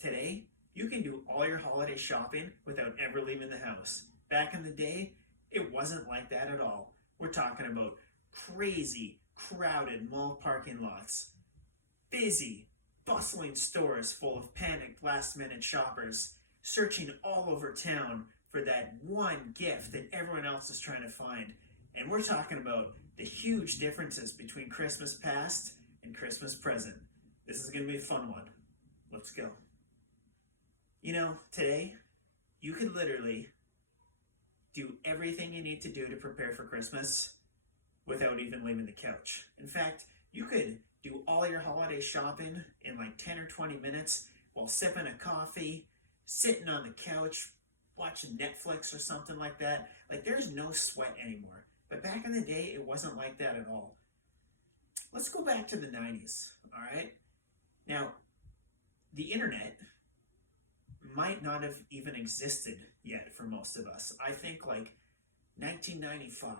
Today, you can do all your holiday shopping without ever leaving the house. Back in the day, it wasn't like that at all. We're talking about crazy, crowded mall parking lots, busy, bustling stores full of panicked last-minute shoppers, searching all over town for that one gift that everyone else is trying to find. And we're talking about the huge differences between Christmas past and Christmas present. This is going to be a fun one. Let's go. Today, you could literally do everything you need to do to prepare for Christmas without even leaving the couch. In fact, you could do all your holiday shopping in like 10 or 20 minutes while sipping a coffee, sitting on the couch, watching Netflix or something like that. Like, there's no sweat anymore. But back in the day, it wasn't like that at all. Let's go back to the 90s, all right? Now, the internet might not have even existed yet for most of us. I think like 1995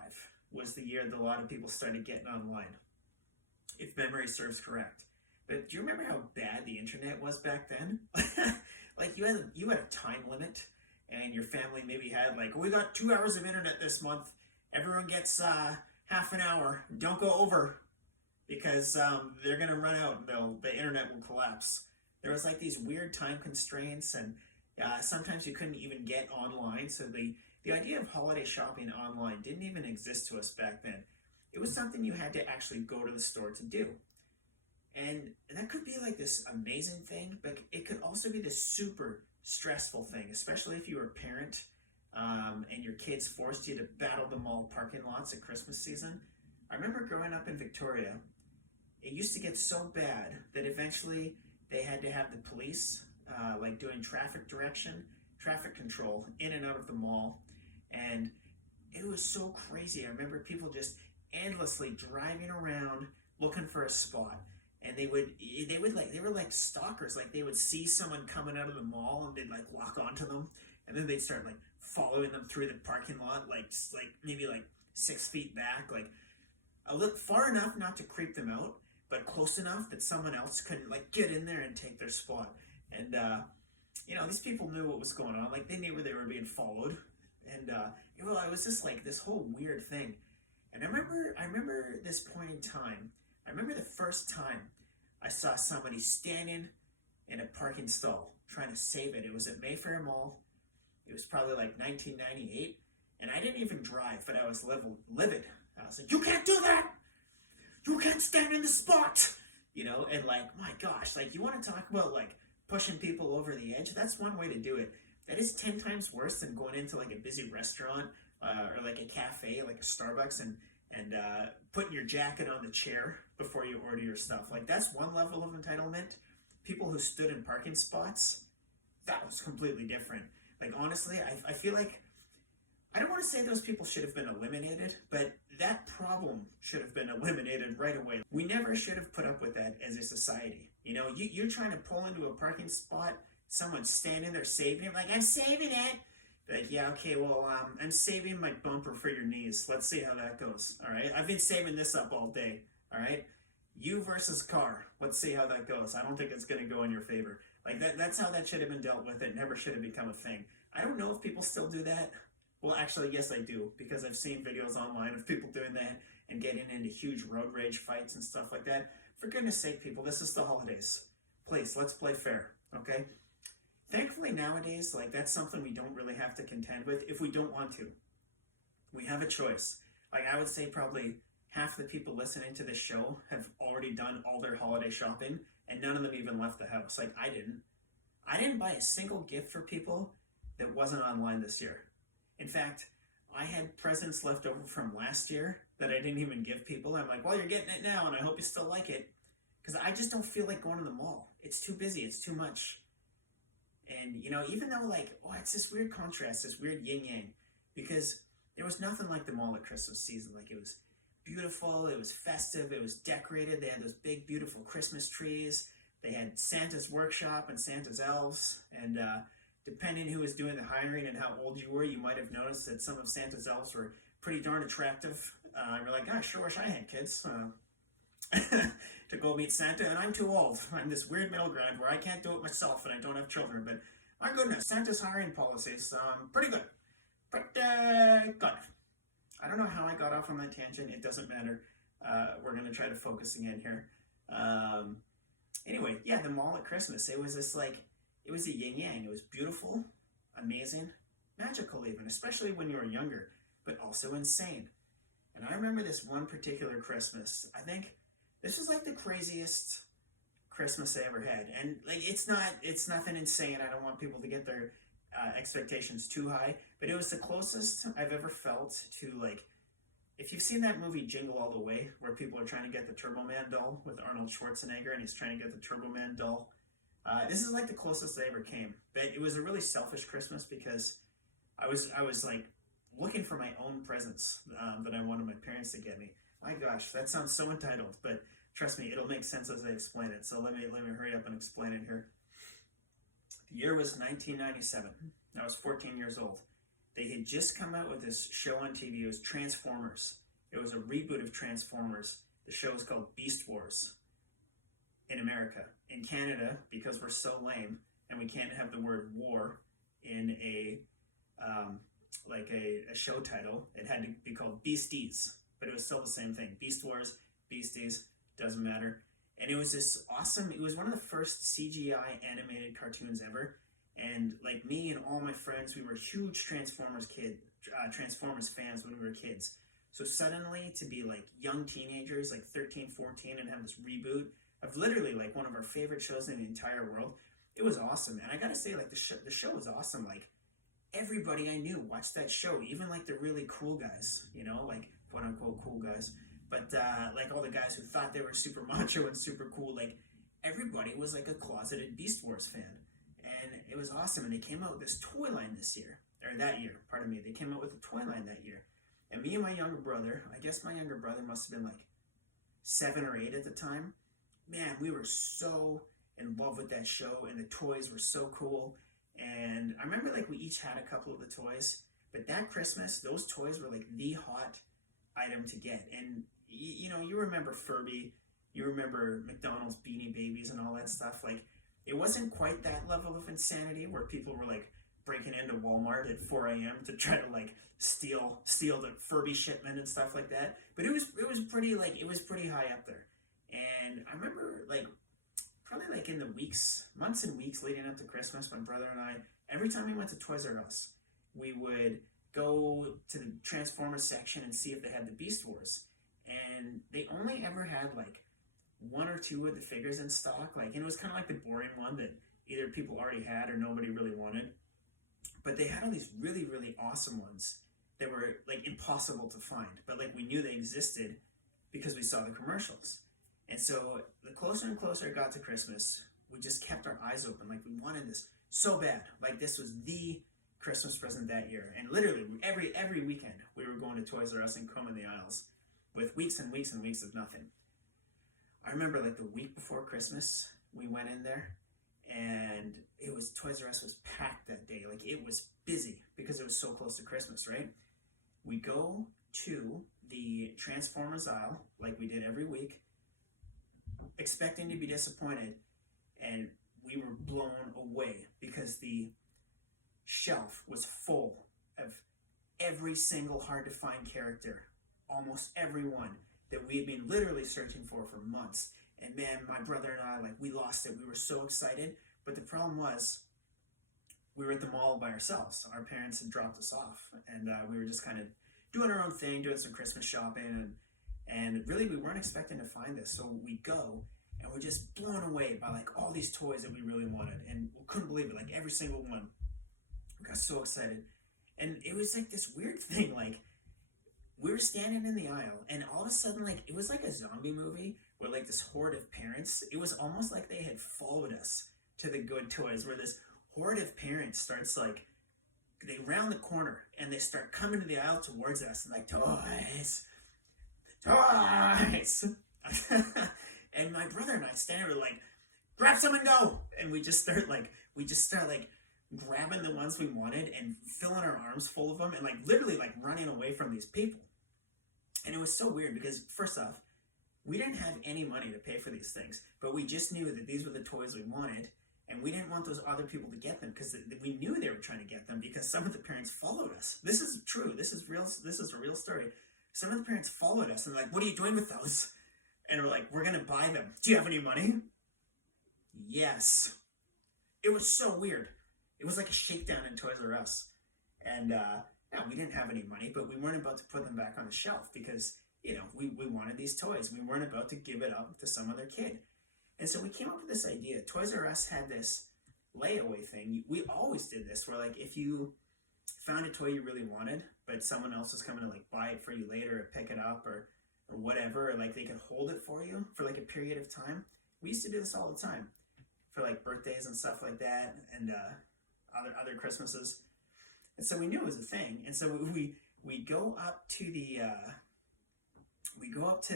was the year that a lot of people started getting online, if memory serves correct. But do you remember how bad the internet was back then? Like you had a time limit, and your family maybe had like, we got 2 hours of internet this month. Everyone gets half an hour. Don't go over, because they're gonna run out and the internet will collapse. There was like these weird time constraints, and sometimes you couldn't even get online. So the idea of holiday shopping online didn't even exist to us back then. It was something you had to actually go to the store to do. And that could be like this amazing thing, but it could also be this super stressful thing, especially if you were a parent and your kids forced you to battle the mall parking lots at Christmas season. I remember growing up in Victoria, it used to get so bad that eventually they had to have the police like doing traffic control in and out of the mall. And it was so crazy. I remember people just endlessly driving around looking for a spot. And they were like stalkers. Like, they would see someone coming out of the mall and they'd like lock onto them. And then they'd start like following them through the parking lot, like maybe like 6 feet back, like a little far enough not to creep them out, but close enough that someone else couldn't like get in there and take their spot. And these people knew what was going on. Like, they knew where they were being followed. And it was just like this whole weird thing. And I remember this point in time. I remember the first time I saw somebody standing in a parking stall trying to save it. It was at Mayfair Mall. It was probably like 1998. And I didn't even drive, but I was livid. I was like, you can't do that! You can't stand in the spot! And like, my gosh, like, you want to talk about like pushing people over the edge? That's one way to do it. That is 10 times worse than going into like a busy restaurant or like a cafe, like a Starbucks, and putting your jacket on the chair before you order your stuff. Like, that's one level of entitlement. People who stood in parking spots, that was completely different. Like, honestly, I feel like, I don't want to say those people should have been eliminated, but that problem should have been eliminated right away. We never should have put up with that as a society. You're trying to pull into a parking spot, someone's standing there saving it, like, I'm saving it. Like, yeah, okay, well, I'm saving my bumper for your knees. Let's see how that goes, all right? I've been saving this up all day, all right? You versus car. Let's see how that goes. I don't think it's going to go in your favor. Like, that's how that should have been dealt with. It never should have become a thing. I don't know if people still do that. Well, actually, yes, I do, because I've seen videos online of people doing that and getting into huge road rage fights and stuff like that. For goodness sake, people, this is the holidays. Please, let's play fair, okay? Thankfully, nowadays, like, that's something we don't really have to contend with if we don't want to. We have a choice. Like, I would say probably half the people listening to this show have already done all their holiday shopping, and none of them even left the house. Like, I didn't. I didn't buy a single gift for people that wasn't online this year. In fact, I had presents left over from last year that I didn't even give people. I'm like, well, you're getting it now, and I hope you still like it. Because I just don't feel like going to the mall. It's too busy. It's too much. And, even though, like, it's this weird contrast, this weird yin-yang, because there was nothing like the mall at Christmas season. Like, it was beautiful, it was festive, it was decorated. They had those big, beautiful Christmas trees. They had Santa's workshop and Santa's elves. And depending who was doing the hiring and how old you were, you might have noticed that some of Santa's elves were pretty darn attractive. You're like, I sure wish I had kids. to go meet Santa, and I'm too old. I'm this weird middle ground where I can't do it myself and I don't have children, but my goodness, Santa's hiring policies, pretty good. Good. I don't know how I got off on that tangent. It doesn't matter. We're going to try to focus again here. Anyway, yeah, the mall at Christmas. It was this it was a yin-yang. It was beautiful, amazing, magical even, especially when you were younger, but also insane. And I remember this one particular Christmas. I think this was the craziest Christmas I ever had. And it's nothing insane. I don't want people to get their expectations too high, but it was the closest I've ever felt to if you've seen that movie Jingle All the Way, where people are trying to get the Turbo Man doll with Arnold Schwarzenegger, and he's trying to get the Turbo Man doll. This is the closest I ever came. But it was a really selfish Christmas because I was looking for my own presents that I wanted my parents to get me. My gosh, that sounds so entitled, but trust me, it'll make sense as I explain it. So let me hurry up and explain it here. The year was 1997. I was 14 years old. They had just come out with this show on TV. It was Transformers. It was a reboot of Transformers. The show was called Beast Wars in America. In Canada, because we're so lame and we can't have the word war in a show title, it had to be called Beasties. But it was still the same thing. Beast Wars, Beasties, doesn't matter. And it was this awesome, it was one of the first CGI animated cartoons ever. And me and all my friends, we were huge Transformers fans when we were kids. So suddenly to be young teenagers, 13, 14, and have this reboot of literally one of our favorite shows in the entire world, it was awesome. And I gotta say, the show was awesome. Everybody I knew watched that show, even the really cool guys, quote unquote cool guys. But all the guys who thought they were super macho and super cool, everybody was a closeted Beast Wars fan. And it was awesome. And they came out with this toy line that year. They came out with a toy line that year. And me and my younger brother, I guess my younger brother must have been 7 or 8 at the time. Man, we were so in love with that show, and the toys were so cool. And I remember we each had a couple of the toys, but that Christmas, those toys were the hot item to get. And you remember Furby, you remember McDonald's Beanie Babies and all that stuff. It wasn't quite that level of insanity where people were breaking into Walmart at 4 a.m. to try to steal the Furby shipment and stuff like that. But it was pretty it was pretty high up there. And I remember probably in the months and weeks leading up to Christmas, my brother and I, every time we went to Toys R Us, we would go to the Transformers section and see if they had the Beast Wars. And they only ever had 1 or 2 of the figures in stock. And it was kind of the boring one that either people already had or nobody really wanted. But they had all these really, really awesome ones that were impossible to find. But we knew they existed because we saw the commercials. And so the closer and closer it got to Christmas, we just kept our eyes open. We wanted this so bad. This was the Christmas present that year. And literally every weekend we were going to Toys R Us and combing the aisles with weeks and weeks and weeks of nothing. I remember the week before Christmas, we went in there and Toys R Us was packed that day. It was busy because it was so close to Christmas, right? We go to the Transformers aisle we did every week, expecting to be disappointed, and we were blown away because the shelf was full of every single hard-to-find character, almost every one that we had been literally searching for months. And man, my brother and I, we lost it. We were so excited, but the problem was we were at the mall by ourselves. Our parents had dropped us off, and we were just kind of doing our own thing, doing some Christmas shopping, and really we weren't expecting to find this. So we go, and we're just blown away by all these toys that we really wanted, and we couldn't believe it. Every single one. We got so excited, and it was this weird thing. We were standing in the aisle, and all of a sudden, it was a zombie movie where this horde of parents. It was almost like they had followed us to the good toys, where this horde of parents starts they round the corner and they start coming to the aisle towards us and toys. And my brother and I stand there grab some and go, and we just start grabbing the ones we wanted and filling our arms full of them and literally running away from these people. And it was so weird because first off, We didn't have any money to pay for these things, but we just knew that these were the toys we wanted, and we didn't want those other people to get them because we knew they were trying to get them because some of the parents followed us. This is true. This is real. This is a real story. Some of the parents followed us and were like, "What are you doing with those?" And we're like, "We're going to buy them. Do you have any money?" Yes. It was so weird. It was like a shakedown in Toys R Us. And yeah, we didn't have any money, but we weren't about to put them back on the shelf because, we wanted these toys. We weren't about to give it up to some other kid. And so we came up with this idea. Toys R Us had this layaway thing. We always did this where, like, if you found a toy you really wanted, but someone else was coming to, like, buy it for you later or pick it up or whatever, or, like, they could hold it for you for, like, a period of time. We used to do this all the time for, like, birthdays and stuff like that and other Christmases. And so we knew it was a thing. And so we go up to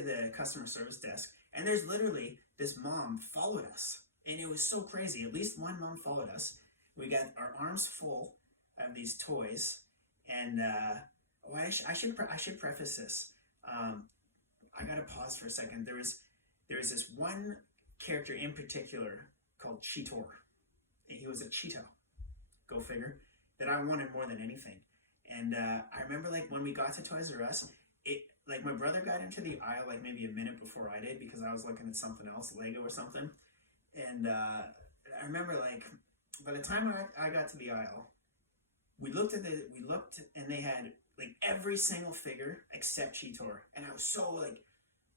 the customer service desk, and there's literally this mom followed us, and it was so crazy. At least one mom followed us. We got our arms full of these toys, and I should preface this. I gotta pause for a second. There was this one character in particular called Cheetor. He was a Cheeto. Go figure. That I wanted more than anything. And I remember, like, when we got to Toys R Us, my brother got into the aisle like maybe a minute before I did because I was looking at something else, Lego or something. And I remember, like, by the time I got to the aisle, we looked and they had like every single figure except Cheetor, and I was so like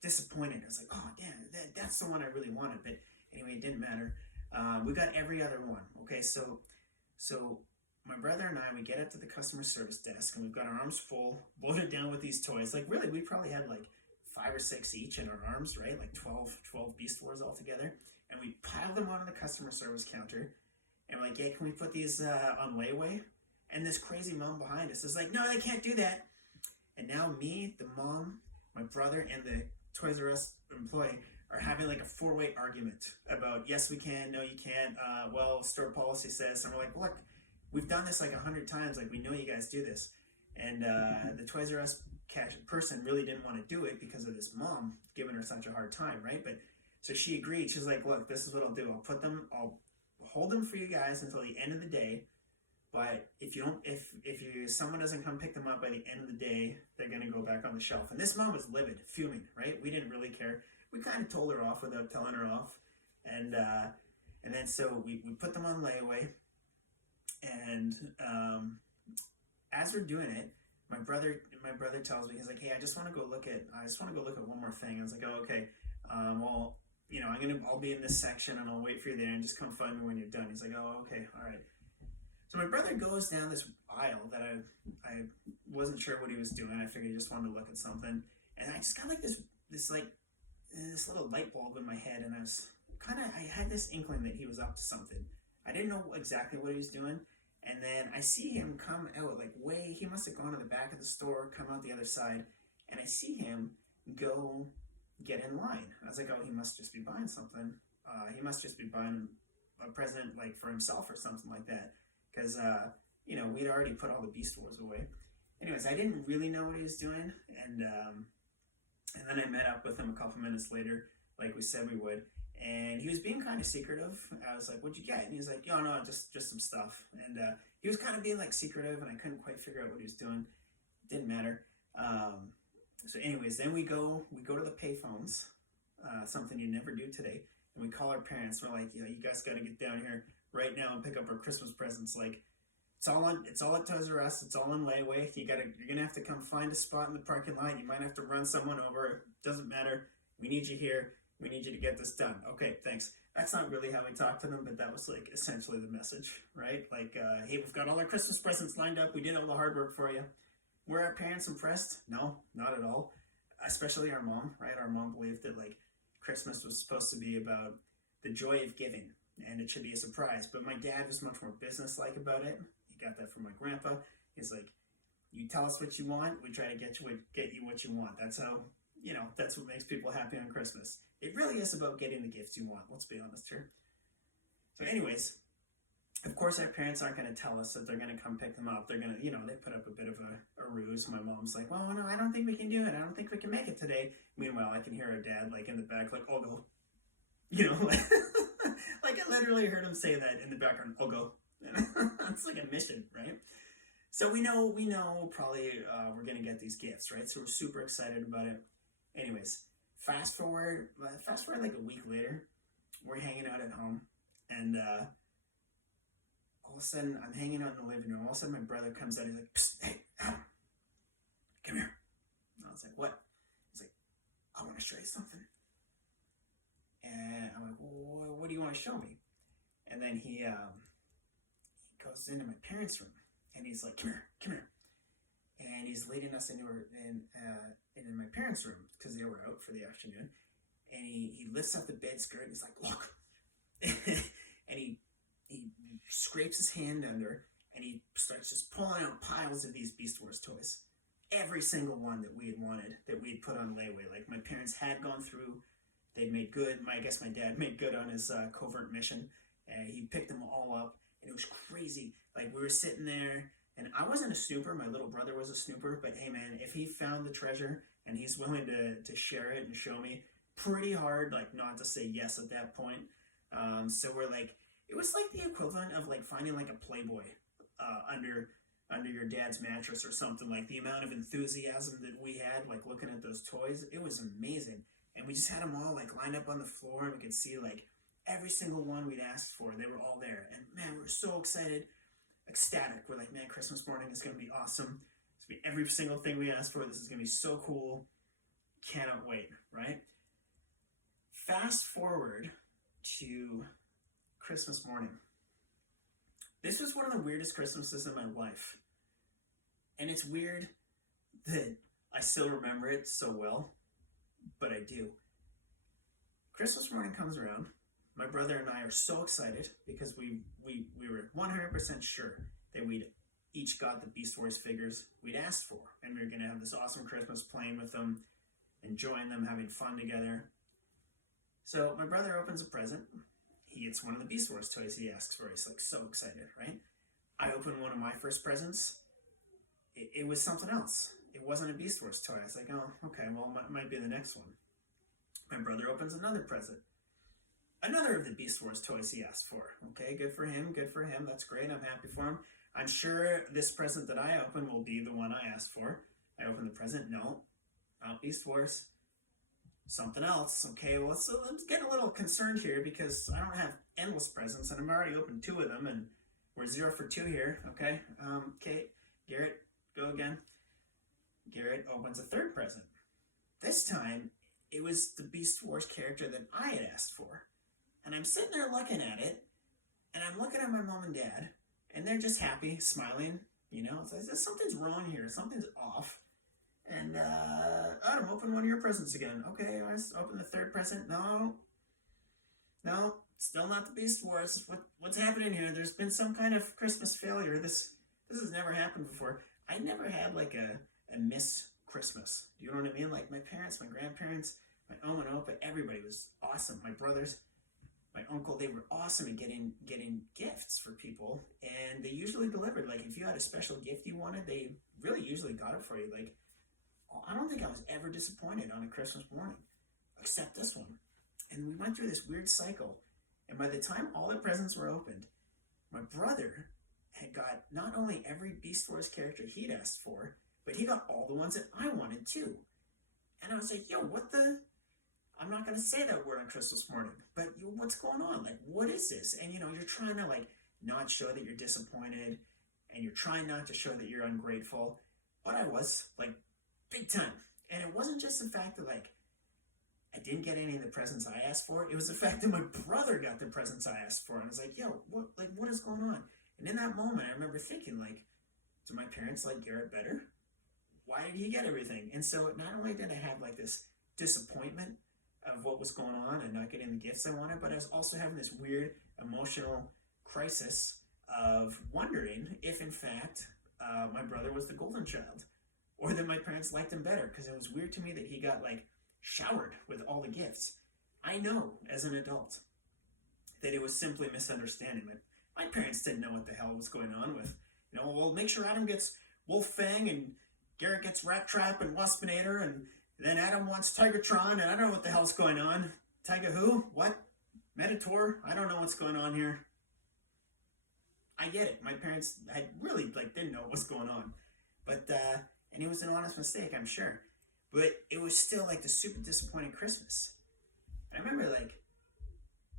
disappointed. I was like, oh damn, that's the one I really wanted. But anyway, it didn't matter. We got every other one. Okay, so my brother and I, we get up to the customer service desk, and we've got our arms full, loaded down with these toys. Like, really, we probably had like 5 or 6 each in our arms, right? Like 12 Beast Wars all together. And we piled them onto the customer service counter. And we're like, hey, can we put these on layaway? And this crazy mom behind us is like, no, they can't do that. And now me, the mom, my brother, and the Toys R Us employee are having like a 4-way argument about, yes, we can, no, you can't. Well, store policy says. And we're like, look, we've done this like 100 times. Like, we know you guys do this. And the Toys R Us person really didn't want to do it because of this mom giving her such a hard time, right? But so she agreed. She's like, look, this is what I'll do. I'll hold them for you guys until the end of the day. But if someone doesn't come pick them up by the end of the day, they're gonna go back on the shelf. And this mom was livid, fuming, right? We didn't really care. We kind of told her off without telling her off. And then so we put them on layaway. And as we're doing it, my brother tells me, he's like, hey, I just want to go look at one more thing. I was like, oh, okay. Well, I'll be in this section and I'll wait for you there and just come find me when you're done. He's like, oh, okay, all right. So my brother goes down this aisle that I wasn't sure what he was doing. I figured he just wanted to look at something. And I just got like this little light bulb in my head, and I had this inkling that he was up to something. I didn't know exactly what he was doing. And then I see him come out, like he must have gone to the back of the store, come out the other side, and I see him go get in line. I was like, oh, he must just be buying something. He must just be buying a present like for himself or something like that. Because, we'd already put all the Beast Wars away. Anyways, I didn't really know what he was doing. And then I met up with him a couple minutes later, like we said we would. And he was being kind of secretive. I was like, what'd you get? And he was like, oh, no, just some stuff. And he was kind of being like secretive, and I couldn't quite figure out what he was doing. Didn't matter. So anyways, then we go to the payphones, something you never do today. And we call our parents. We're like, you guys got to get down here right now and pick up our Christmas presents. Like, it's all at Toys R Us. It's all on layaway. You're gonna have to come find a spot in the parking lot. You might have to run someone over. Doesn't matter. We need you here. We need you to get this done. Okay, thanks. That's not really how we talked to them, but that was like essentially the message, right? Like, hey, we've got all our Christmas presents lined up. We did all the hard work for you. Were our parents impressed? No, not at all. Especially our mom, right? Our mom believed that like Christmas was supposed to be about the joy of giving, and it should be a surprise. But my dad was much more business-like about it. He got that from my grandpa. He's like, you tell us what you want, we try to get you what you want. That's how, that's what makes people happy on Christmas. It really is about getting the gifts you want. Let's be honest here. So anyways, Of course, our parents aren't going to tell us that they're going to come pick them up. They're going to, they put up a bit of a ruse. My mom's like, well, no, I don't think we can do it. I don't think we can make it today. Meanwhile, I can hear our dad, like, in the back, like, I'll go. Like, like I literally heard him say that in the background, I'll go. It's like a mission, right? So we know probably we're going to get these gifts, right? So we're super excited about it. Anyways, fast forward like a week later, we're hanging out at home, and all of a sudden, I'm hanging out in the living room. All of a sudden, my brother comes out. He's like, psst, hey, Adam, come here. And I was like, what? He's like, I want to show you something. And I'm like, well, what do you want to show me? And then he goes into my parents' room, and he's like, come here. And he's leading us into my parents' room because they were out for the afternoon. And he lifts up the bed skirt, and he's like, look. And he scrapes his hand under, and he starts just pulling out piles of these Beast Wars toys. Every single one that we had wanted, that we had put on layaway. Like, my parents had gone through, they'd made good. I guess my dad made good on his covert mission. And he picked them all up, and it was crazy. Like, we were sitting there, and I wasn't a snooper. My little brother was a snooper. But, hey, man, if he found the treasure, and he's willing to share it and show me, pretty hard, like, not to say yes at that point. So we're like, it was like the equivalent of like finding like a Playboy under your dad's mattress or something. Like, the amount of enthusiasm that we had, like, looking at those toys, it was amazing. And we just had them all like lined up on the floor, and we could see like every single one we'd asked for. They were all there, and man, we were so excited, ecstatic. We're like, man, Christmas morning is gonna be awesome. It's gonna be every single thing we asked for. This is gonna be so cool. Cannot wait, right? Fast forward to Christmas morning. This was one of the weirdest Christmases in my life. And it's weird that I still remember it so well, but I do. Christmas morning comes around. My brother and I are so excited because we were 100% sure that we'd each got the Beast Wars figures we'd asked for. And we were going to have this awesome Christmas playing with them, enjoying them, having fun together. So my brother opens a present. He gets one of the Beast Wars toys he asks for. He's like so excited, right? I opened one of my first presents. It was something else. It wasn't a Beast Wars toy. I was like, oh, okay, well, it might be the next one. My brother opens another present. Another of the Beast Wars toys he asked for. Okay, good for him, that's great, I'm happy for him. I'm sure this present that I open will be the one I asked for. I open the present, no, not Beast Wars. Something else. Okay, well, let's get a little concerned here because I don't have endless presents, and I've already opened 2 of them, and we're 0 for 2 here, okay? Okay, Garrett, go again. Garrett opens a third present. This time, it was the Beast Wars character that I had asked for. And I'm sitting there looking at it, and I'm looking at my mom and dad, and they're just happy, smiling, It's like, something's wrong here, something's off. And, Adam, open one of your presents again. Okay, let's open the third present. No, still not the Beast Wars. What's happening here? There's been some kind of Christmas failure. This has never happened before. I never had, like, a miss Christmas. Do you know what I mean? Like, my parents, my grandparents, my Oma and Opa, everybody was awesome. My brothers, my uncle, they were awesome at getting gifts for people, and they usually delivered. Like, if you had a special gift you wanted, they really usually got it for you. Like, I don't think I was ever disappointed on a Christmas morning, except this one. And we went through this weird cycle, and by the time all the presents were opened, my brother had got not only every Beast Wars character he'd asked for, but he got all the ones that I wanted too. And I was like, yo, what the... I'm not going to say that word on Christmas morning, but what's going on? Like, what is this? And, you're trying to, like, not show that you're disappointed, and you're trying not to show that you're ungrateful. But I was, like, big time. And it wasn't just the fact that, like, I didn't get any of the presents I asked for. It was the fact that my brother got the presents I asked for. And I was like, yo, what is going on? And in that moment, I remember thinking, like, do my parents like Garrett better? Why did he get everything? And so not only did I have, like, this disappointment of what was going on and not getting the gifts I wanted, but I was also having this weird emotional crisis of wondering if, in fact, my brother was the golden child, or that my parents liked him better, because it was weird to me that he got, like, showered with all the gifts. I know, as an adult, that it was simply misunderstanding. My parents didn't know what the hell was going on with, well, make sure Adam gets Wolf Fang and Garrett gets Rat Trap and Waspinator, and then Adam wants Tigertron, and I don't know what the hell's going on. Tiger who? What? Metator? I don't know what's going on here. I get it. My parents had really didn't know what was going on, but and it was an honest mistake, I'm sure. But it was still the super disappointing Christmas. And I remember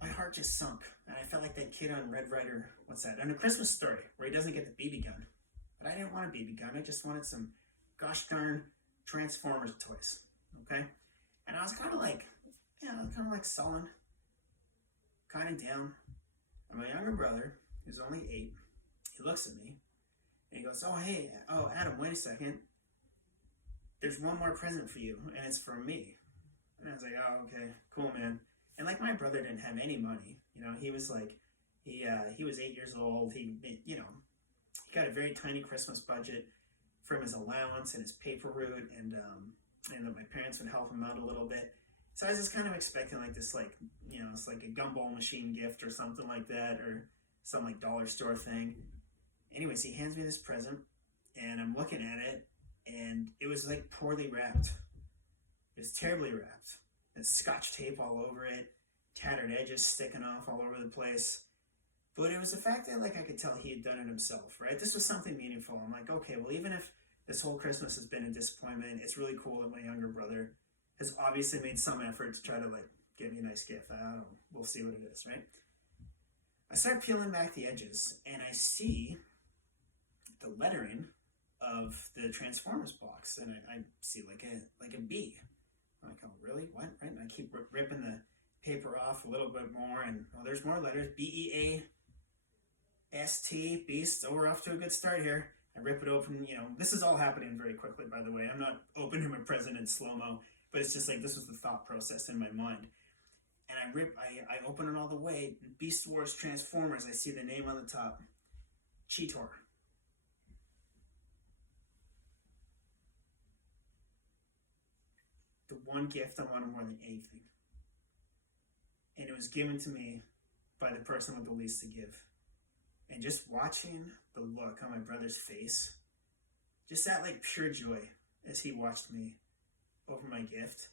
my heart just sunk, and I felt like that kid on Red Ryder. What's that? On A Christmas Story, where he doesn't get the BB gun. But I didn't want a BB gun. I just wanted some gosh darn Transformers toys. Okay, and I was kind of sullen, kind of down. And my younger brother, who's only 8, he looks at me and he goes, "Oh, Adam, wait a second. There's one more present for you, and it's from me." And I was like, "Oh, okay, cool, man." And my brother didn't have any money. He was he was 8 years old. He got a very tiny Christmas budget from his allowance and his paper route, and that my parents would help him out a little bit. So I was just kind of expecting this it's like a gumball machine gift or something like that, or some dollar store thing. Anyways, he hands me this present, and I'm looking at it, and it was poorly wrapped. It was terribly wrapped. There's scotch tape all over it, tattered edges sticking off all over the place. But it was the fact that I could tell he had done it himself, right? This was something meaningful. I'm like, okay, well, even if this whole Christmas has been a disappointment, it's really cool that my younger brother has obviously made some effort to try to give me a nice gift. I don't know. We'll see what it is, right? I start peeling back the edges, and I see the lettering of the Transformers box, and I see a B. I'm like, oh, really? What? Right? And I keep ripping the paper off a little bit more, and there's more letters. BEAST, Beast. Oh, we're off to a good start here. I rip it open. This is all happening very quickly, by the way. I'm not opening my present in slow-mo, but it's just this was the thought process in my mind. And I open it all the way. Beast Wars Transformers. I see the name on the top. Cheetor. The one gift I wanted more than anything. And it was given to me by the person with the least to give. And just watching the look on my brother's face, just that pure joy as he watched me over my gift,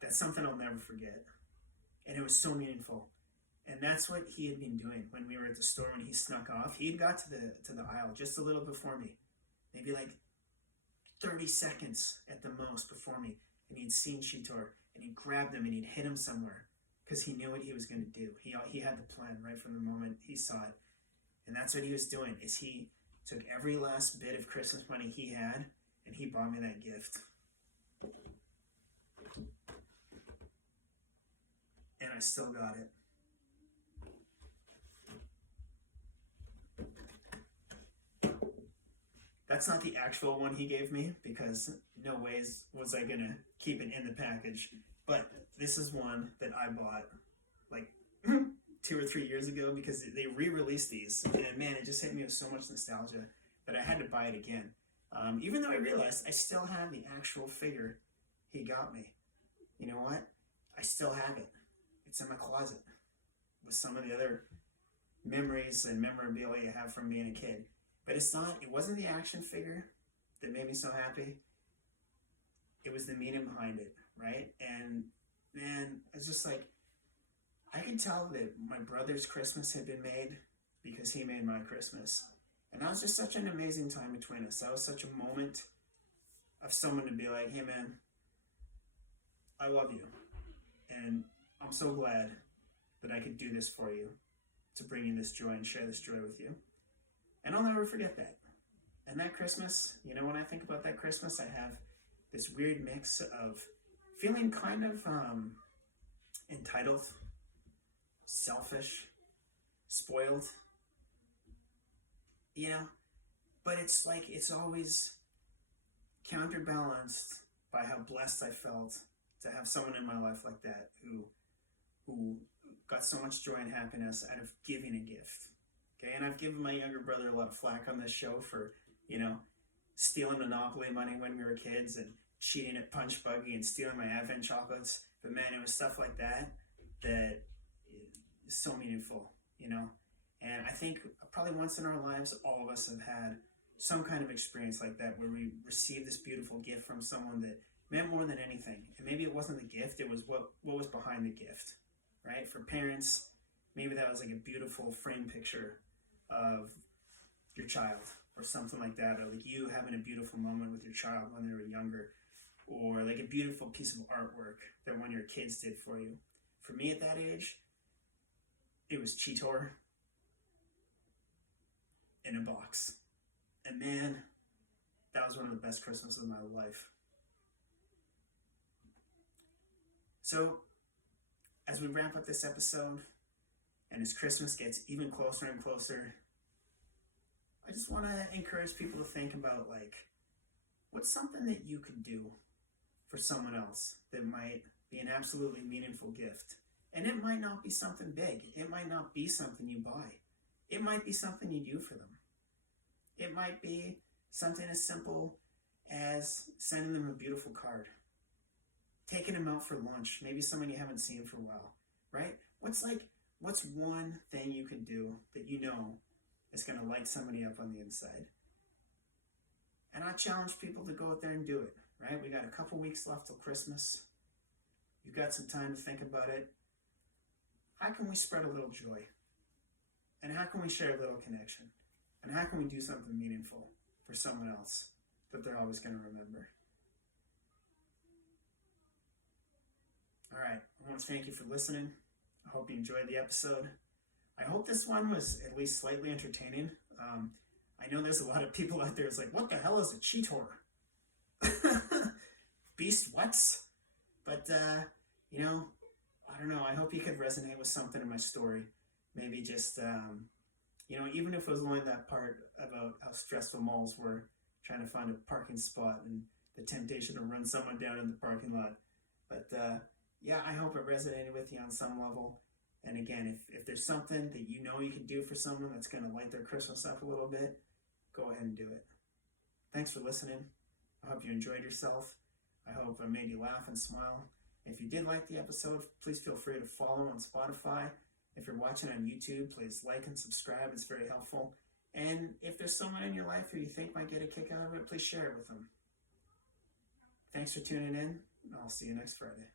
that's something I'll never forget. And it was so meaningful. And that's what he had been doing when we were at the store. When he snuck off, he had got to the aisle just a little before me, maybe 30 seconds at the most before me, and he'd seen Cheetor, and he'd grabbed him and he'd hit him somewhere because he knew what he was going to do. He had the plan right from the moment he saw it. And that's what he was doing, is he took every last bit of Christmas money he had, and he bought me that gift. And I still got it. That's not the actual one he gave me, because no ways was I going to keep it in the package. But this is one that I bought 2 or 3 years ago, because they re-released these. And man, it just hit me with so much nostalgia that I had to buy it again. Even though I realized I still have the actual figure he got me. You know what? I still have it. It's in my closet with some of the other memories and memorabilia I have from being a kid. But it wasn't the action figure that made me so happy. It was the meaning behind it, right? And man, it's just I could tell that my brother's Christmas had been made because he made my Christmas. And that was just such an amazing time between us. That was such a moment of someone to be like, hey man, I love you. And I'm so glad that I could do this for you, to bring you this joy and share this joy with you. And I'll never forget that. And that Christmas, when I think about that Christmas, I have this weird mix of feeling kind of entitled, selfish, spoiled, but it's always counterbalanced by how blessed I felt to have someone in my life like that who got so much joy and happiness out of giving a gift. Okay, and I've given my younger brother a lot of flack on this show for, stealing Monopoly money when we were kids and cheating at Punch Buggy and stealing my Advent chocolates. But man, it was stuff like that is so meaningful. you know? And I think probably once in our lives, all of us have had some kind of experience like that where we received this beautiful gift from someone that meant more than anything. And maybe it wasn't the gift, it was what was behind the gift, right? For parents, maybe that was like a beautiful frame picture of your child or something like that, or like you having a beautiful moment with your child when they were younger, or like a beautiful piece of artwork that one of your kids did for you. For me at that age, it was Cheetor in a box. And man, that was one of the best Christmases of my life. So, as we wrap up this episode, and as Christmas gets even closer and closer, I just want to encourage people to think about, like, what's something that you could do for someone else that might be an absolutely meaningful gift. And it might not be something big. It might not be something you buy. It might be something you do for them. It might be something as simple as sending them a beautiful card, taking them out for lunch, maybe someone you haven't seen for a while, right? What's one thing you can do that you know is going to light somebody up on the inside? And I challenge people to go out there and do it, right? We got a couple weeks left till Christmas. You've got some time to think about it. How can we spread a little joy? And how can we share a little connection? And how can we do something meaningful for someone else that they're always going to remember? All right, I want to thank you for listening. I hope you enjoyed the episode. I hope this one was at least slightly entertaining. I know there's a lot of people out there that's like, what the hell is a Cheetor? Beast what's? But, you know, I don't know. I hope you could resonate with something in my story. Maybe just, you know, even if it was only that part about how stressful malls were trying to find a parking spot and the temptation to run someone down in the parking lot. But, yeah, I hope it resonated with you on some level. And again, if there's something that you know you can do for someone that's going to light their Christmas up a little bit, go ahead and do it. Thanks for listening. I hope you enjoyed yourself. I hope I made you laugh and smile. If you did like the episode, please feel free to follow on Spotify. If you're watching on YouTube, please like and subscribe. It's very helpful. And if there's someone in your life who you think might get a kick out of it, please share it with them. Thanks for tuning in, and I'll see you next Friday.